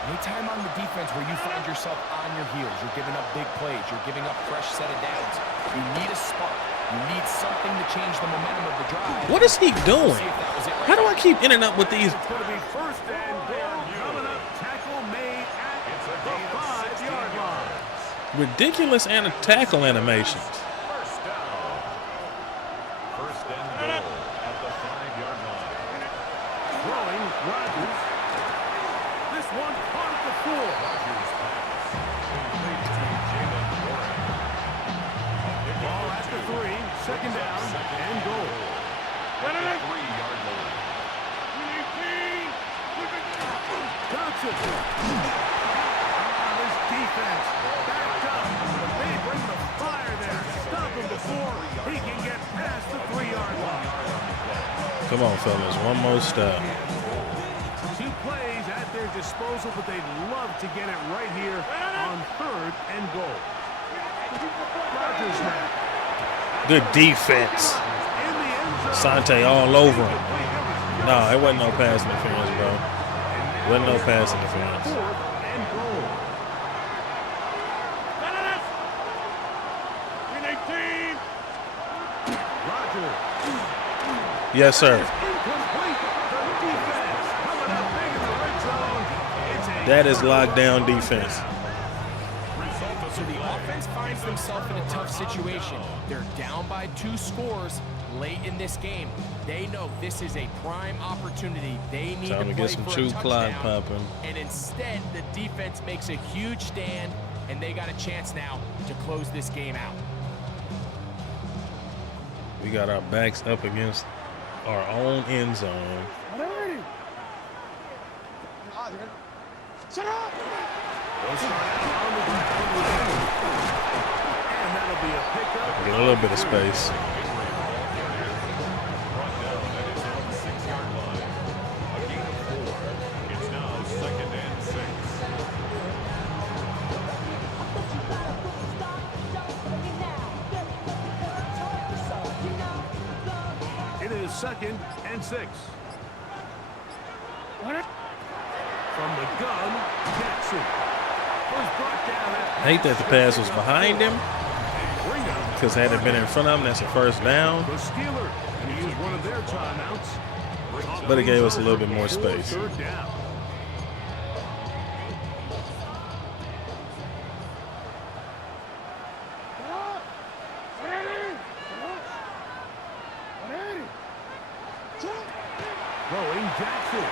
Anytime on the defense where you find yourself on your heels, you're giving up big plays, you're giving up fresh set of downs, you need a spark. You need something to change the momentum of the drive. What is he doing? See if that was it right How do I keep ending up with these? It's going to be first and goal. Coming up, tackle made at the 5-yard line. Ridiculous tackle animations. First down. First and goal at the 5-yard line. Throwing Rodgers. This one caught at the 4. Rodgers pass. Complete to Jalen Warren. Ball at the 3. Second down and goal. At the 3-yard line. Johnson. This defense backed up. But they bring the fire there. Stop him before he can get past the 3-yard line. Come on, fellas. One more step. 2 plays at their disposal, but they'd love to get it right here on 3rd and goal. Rodgers now. Good defense. In the end zone. Sante all over him. No, it wasn't no pass interference, bro. Wasn't no pass interference. 4th and goal. Rodgers. Yes, sir. Incomplete. The defense coming up big in the red zone. It's a That is lockdown defense. So the offense finds themselves in a tough situation. They're down by 2 scores late in this game. They know this is a prime opportunity. They need Time to to get play some for true a clock touchdown. popping. And instead, the defense makes a huge stand, and they got a chance now to close this game out. We got our backs up against our own end zone. Shut up! They'll start out on the and that'll be a pickup. Get a little bit of space. Brought down at his own 6-yard line. A gain of 4. It's now 2nd and 6. It is 2nd and 6. From the gun, Jackson. Was brought down at I hate that the pass was behind him. Because had it been in front of him, that's a first down. The Steelers, and he used one of their timeouts. But it gave us a little bit more space. Third down. Throwing Jackson.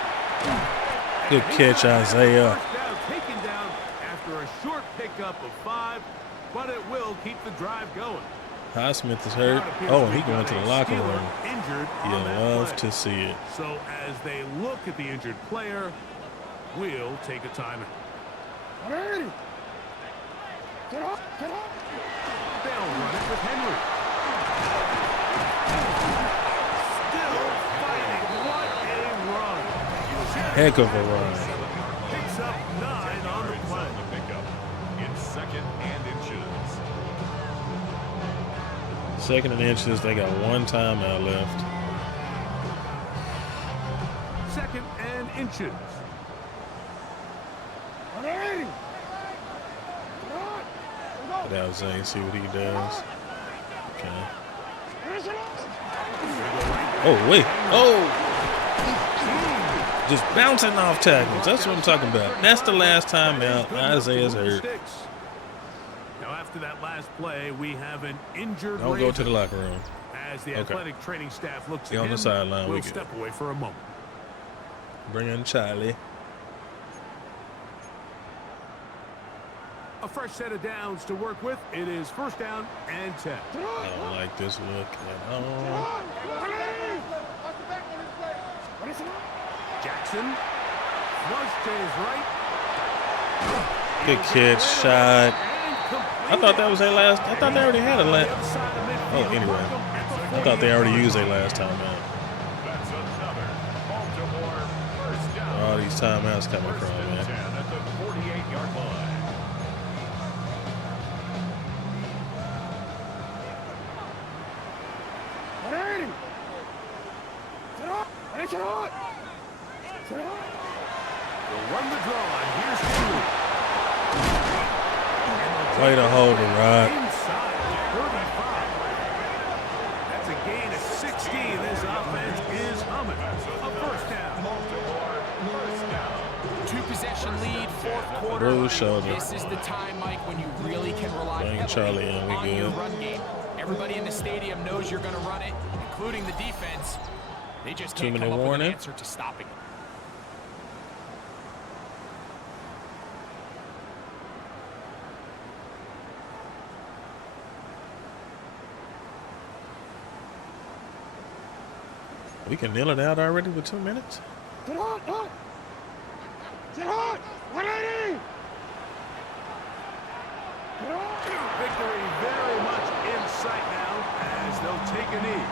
Good catch, Isaiah. First down taken down after a short pickup of 5, but it will keep the drive going. Highsmith is hurt. Oh, and he going to the locker room. Injured You on that love play. to see it. So as they look at the injured player, we'll take a timeout. They'll run it with Henry. Still fighting. What a run. Heck of a run. Picks up 9 on the play. The pickup in 2nd and inches. 2nd and inches. They got 1 timeout left. 2nd and inches. Without Zay, see what he does. Okay. Oh, wait. Oh! Just bouncing off tackles. That's what I'm talking about. That's the last timeout. Isaiah's hurt. Now after that last play, we have an injured Don't go to the Raven. locker room. As the Okay. athletic training staff looks Stay at on the him, sideline, we we'll good. step away for a moment. Bring in Charlie. A fresh set of downs to work with. It is 1st down and 10. I don't like this look at all. Jackson flushed to his right. Good catch, shot. I thought that was their last. I thought they already had a last. Oh, anyway. I thought they already used their last timeout. That's another Baltimore first down. Where all these timeouts coming First from, and man? 10 at the 48-yard line. They'll run the draw, and here's Henry. Way to hold the rock. Inside 35. That's a gain of 16. This offense is humming. A first down. 2-possession lead, 4th quarter. Bruised shoulder. This is the time, Mike, when you really can rely Bring heavily Charlie in, we on your good. run game. Everybody in the stadium knows you're going to run it, including the defense. They just can't 2-minute come up with warning. an answer to stopping it. We can kneel it out already with 2 minutes? Victory very much in sight now as they'll take a knee.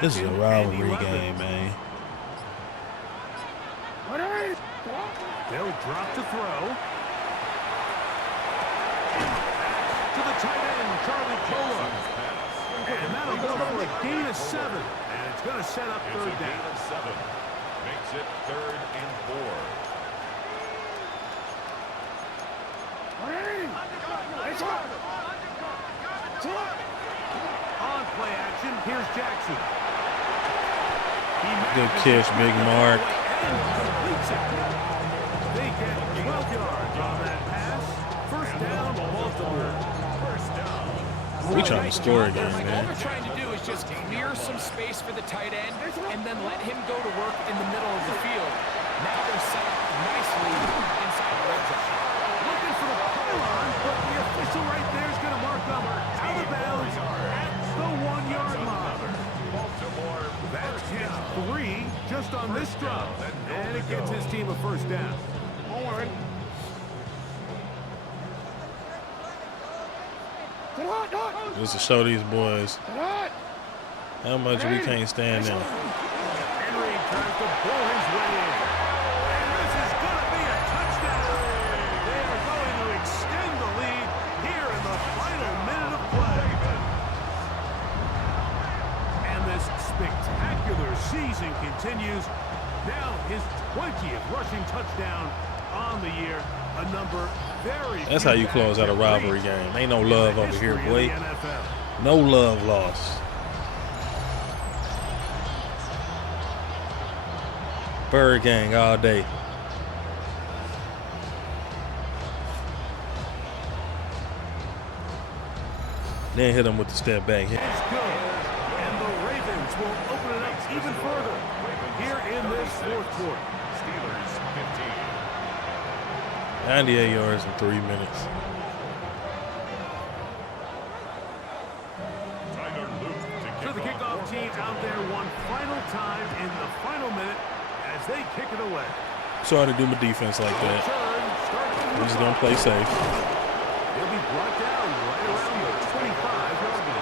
This is a rivalry game, man. They'll drop to throw. To the tight end, Charlie Cola. And that'll go for a gain of 7. And it's going to set up It's a 3rd gain down. of 7. Makes it 3rd and 4. On play action, here's Jackson. Good catch, Big Mark. And completes it. They get 12 yards on that pass. First down, Baltimore. First down. We trying to score again, All man. they're trying to do is just clear some space for the tight end and then let him go to work in the middle of the field. Now they're set up nicely inside the red zone. Looking for the pylon, but the official right there is going to mark them out of bounds at the 1-yard line. Baltimore That's his 3 just on this drop. And it gets his team a first down. Just to show these boys how much we can't stand them. Henry tries to pull his way in. And this is going to be a touchdown. They are going to extend the lead here in the final minute of play. And this spectacular season continues his 20th rushing touchdown on the year. A number very That's few how you close out a backs rivalry have game. Ain't no reached in love the over here, history boy. of the NFL. No love lost. Bird gang all day. Then hit him with the step back. It's good. And the Ravens will open it up even further here in this fourth quarter. Steelers 15. 98 yards in 3 minutes. Tyler Luke So the kickoff team out there one final time in the final minute as they kick it away. Sorry to do my defense like that. Return starts from We're the just going to play safe. They'll be brought down right around the 25-yard line.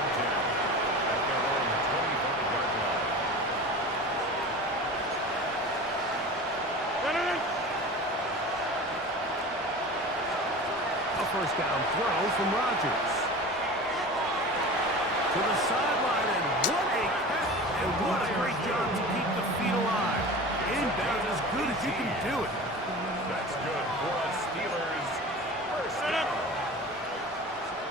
At their own 25-yard line. A first down throw from Rodgers. To the sideline, and what a catch, and what a great job to keep the feet alive. Inbound as good as you can do it. That's good for a Steelers first down.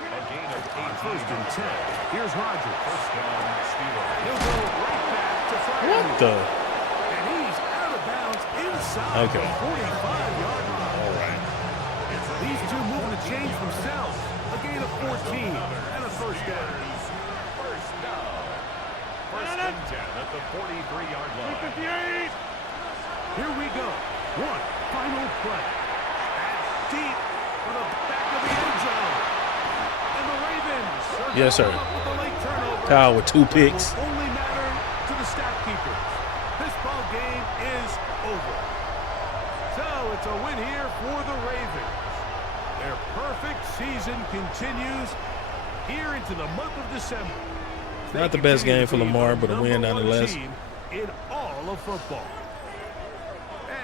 A gain of 18. First and 10. Here's Rodgers. First down, Steelers. He'll go right back to Friday. What the? And he's out of bounds inside Okay. the 45-yard line. All right. These two moving to change themselves. A gain of 14 and a first down. First down. First and 10 at the 43-yard line. Here we go. One final play. That's deep for the back of the end zone. And the Ravens are Yes, sir. coming up with the late turnover. Kyle with 2 But it picks. will only matter to the stat keepers. This ball game is over. So it's a win here for the Ravens. Their perfect season continues here into the month of December. Not the best game for Lamar, but a win nonetheless. In all of football.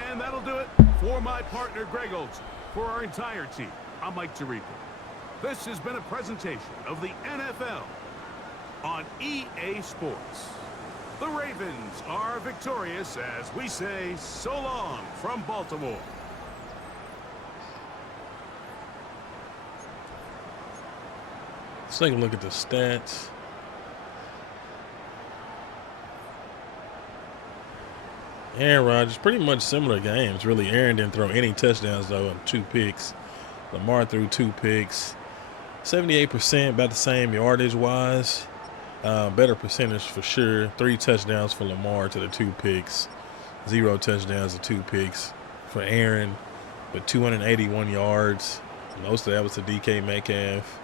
And that'll do it for my partner, Greg Olson. For our entire team, I'm Mike Tirico. This has been a presentation of the NFL on EA Sports. The Ravens are victorious as we say so long from Baltimore. Let's take a look at the stats. Aaron Rodgers, pretty much similar games, really. Aaron didn't throw any touchdowns, though, and 2 picks. Lamar threw 2 picks. 78%, about the same yardage-wise. Better percentage for sure. 3 touchdowns for Lamar to the 2 picks. 0 touchdowns to 2 picks for Aaron, but 281 yards. Most of that was to DK Metcalf.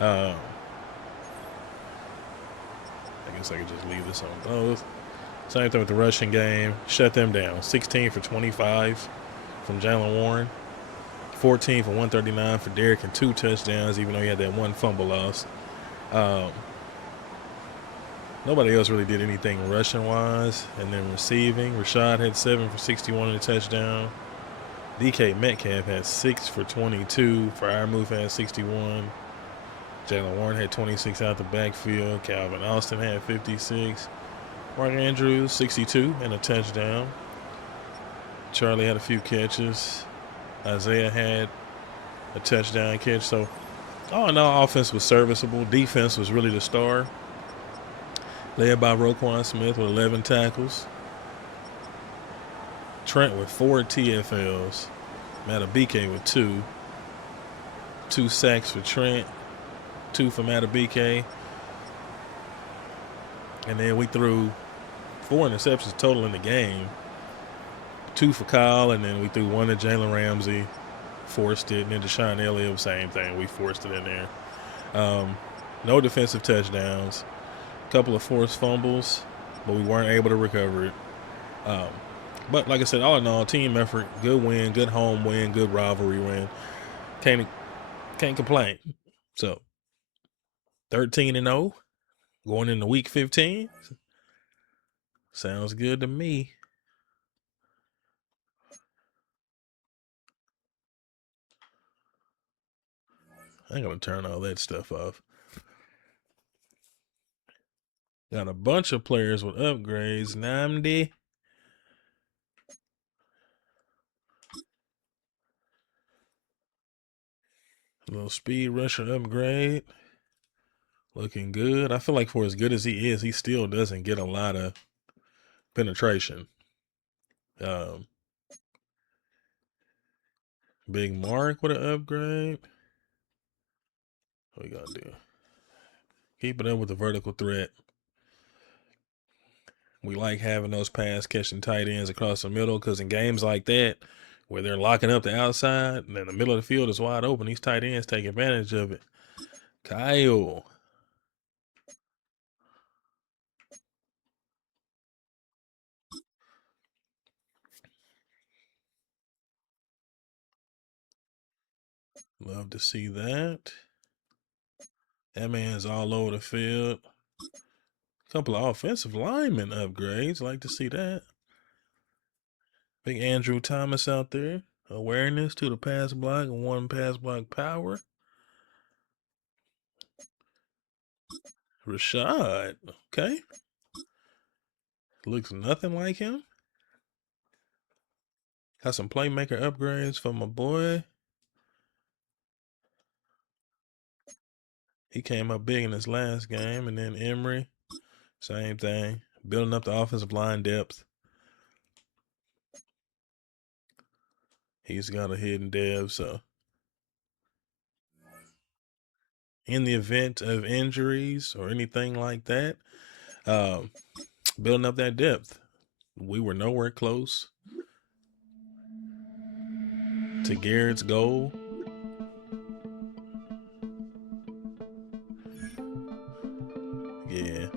I guess I could just leave this on both. Same thing with the rushing game. Shut them down. 16 for 25 from Jalen Warren. 14 for 139 for Derek and 2 touchdowns, even though he had that 1 fumble loss. Nobody else really did anything rushing-wise. And then receiving, Rashad had 7 for 61 and a touchdown. DK Metcalf had 6 for 22. Freiermuth had 61. Jalen Warren had 26 out the backfield. Calvin Austin had 56. Mark Andrews, 62 and a touchdown. Charlie had a few catches. Isaiah had a touchdown catch. So, all in all, offense was serviceable. Defense was really the star. Led by Roquan Smith with 11 tackles. Trent with 4 TFLs. Matabike with 2. 2 sacks for Trent. 2 for Matabike. And then we threw 4 interceptions total in the game. 2 for Kyle, and then we threw 1 to Jalen Ramsey. Forced it. And then Deshaun Elliott, same thing. We forced it in there. No defensive touchdowns. A couple of forced fumbles, but we weren't able to recover it. But like I said, all in all, team effort, good win, good home win, good rivalry win. Can't complain. So 13-0 going into week 15. Sounds good to me. I'm going to turn all that stuff off. Got a bunch of players with upgrades. Namdi. Little speed rusher upgrade. Looking good. I feel like for as good as he is, he still doesn't get a lot of penetration. Big Mark with an upgrade. What we gotta do? Keep it up with the vertical threat. We like having those pass catching tight ends across the middle because in games like that, where they're locking up the outside and then the middle of the field is wide open, these tight ends take advantage of it. Kyle. Love to see that. That man's all over the field. Couple of offensive lineman upgrades. Like to see that. Big Andrew Thomas out there. Awareness to the pass block and 1 pass block power. Rashad. Okay. Looks nothing like him. Got some playmaker upgrades for my boy. He came up big in his last game. And then Emery, same thing. Building up the offensive line depth. He's got a hidden dev, so in the event of injuries or anything like that, building up that depth. We were nowhere close to Garrett's goal. Yeah.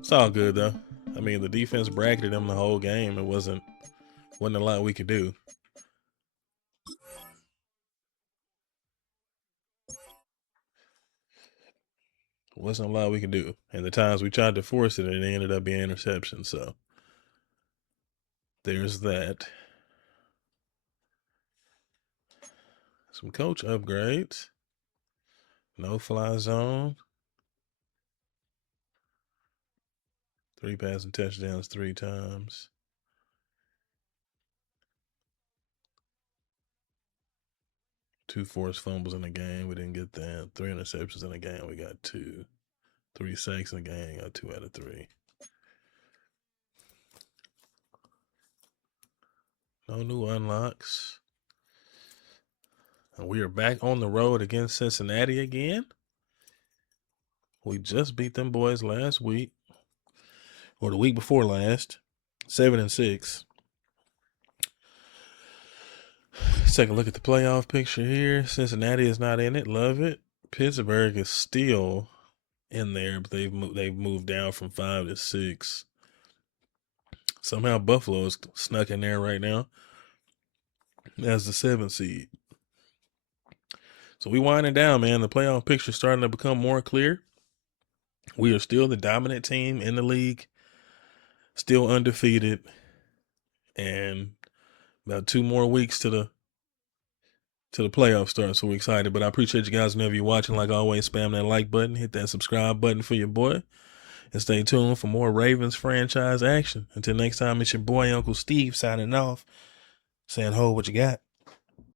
It's all good, though. I mean, the defense bracketed them the whole game. It wasn't a lot we could do. Wasn't a lot we could do. And the times we tried to force it, it ended up being interception. So there's that. Some coach upgrades. No fly zone. 3 passing touchdowns 3 times. 2 forced fumbles in the game. We didn't get that. 3 interceptions in the game. We got 2. 3 sacks in the game. Got 2 out of 3. No new unlocks. And we are back on the road against Cincinnati again. We just beat them boys last week. Or the week before last. 7-6. Let's take a look at the playoff picture here. Cincinnati is not in it. Love it. Pittsburgh is still in there, but they've moved down from 5 to 6. Somehow Buffalo is snuck in there right now as the 7th seed. So we winding down, man. The playoff picture is starting to become more clear. We are still the dominant team in the league, still undefeated, and about 2 more weeks to the playoff start. So we're excited. But I appreciate you guys whenever you're watching. Like always, spam that like button, hit that subscribe button for your boy, and stay tuned for more Ravens franchise action. Until next time, it's your boy Uncle Steve signing off, saying, "Ho, what you got?"